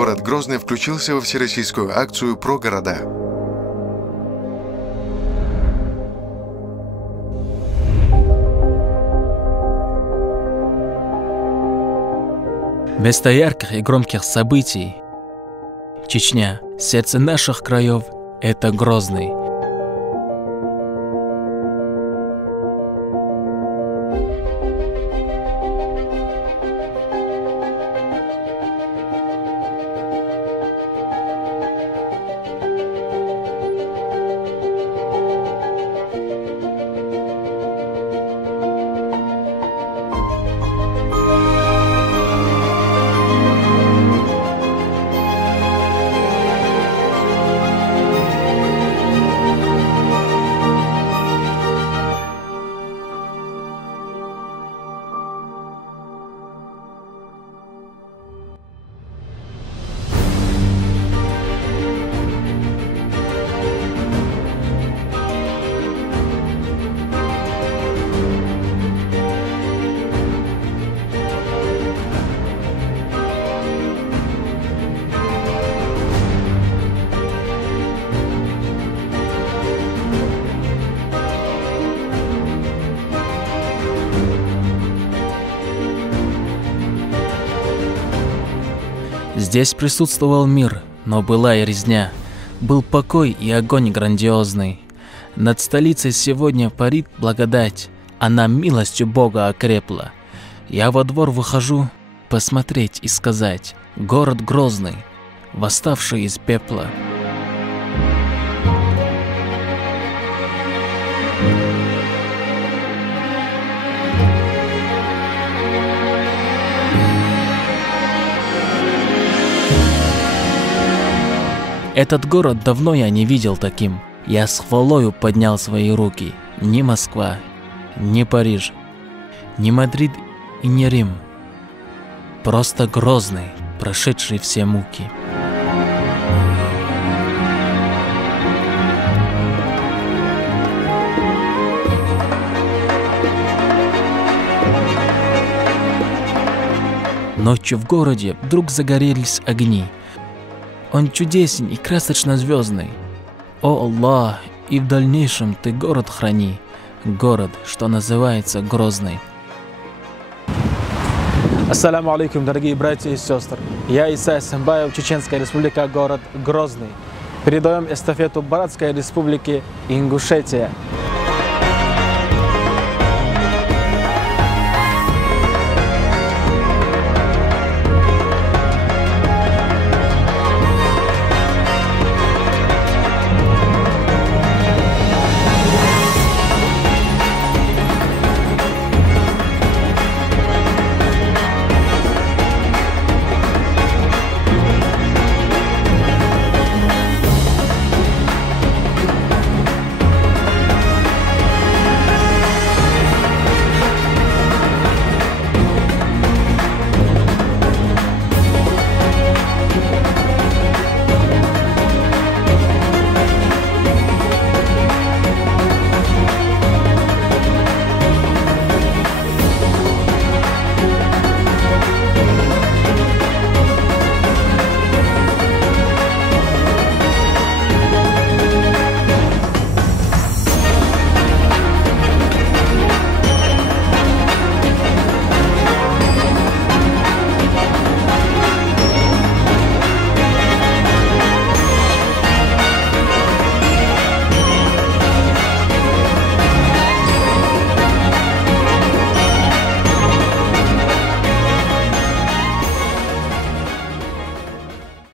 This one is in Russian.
Город Грозный включился во всероссийскую акцию «Про города». Вместо ярких и громких событий Чечня, сердце наших краев, это Грозный. Здесь присутствовал мир, но была и резня. Был покой и огонь грандиозный. Над столицей сегодня парит благодать. Она милостью Бога окрепла. Я во двор выхожу посмотреть и сказать: город Грозный, восставший из пепла. Этот город давно я не видел таким. Я с хвалою поднял свои руки. Ни Москва, ни Париж, ни Мадрид и ни Рим. Просто Грозный, прошедший все муки. Ночью в городе вдруг загорелись огни. Он чудесен и красочно-звездный. О Аллах, и в дальнейшем ты город храни, город, что называется Грозный. Ассаламу алейкум, дорогие братья и сестры. Я Иса Сэмбаев, Чеченская республика, город Грозный. Передаем эстафету Братской республики Ингушетия.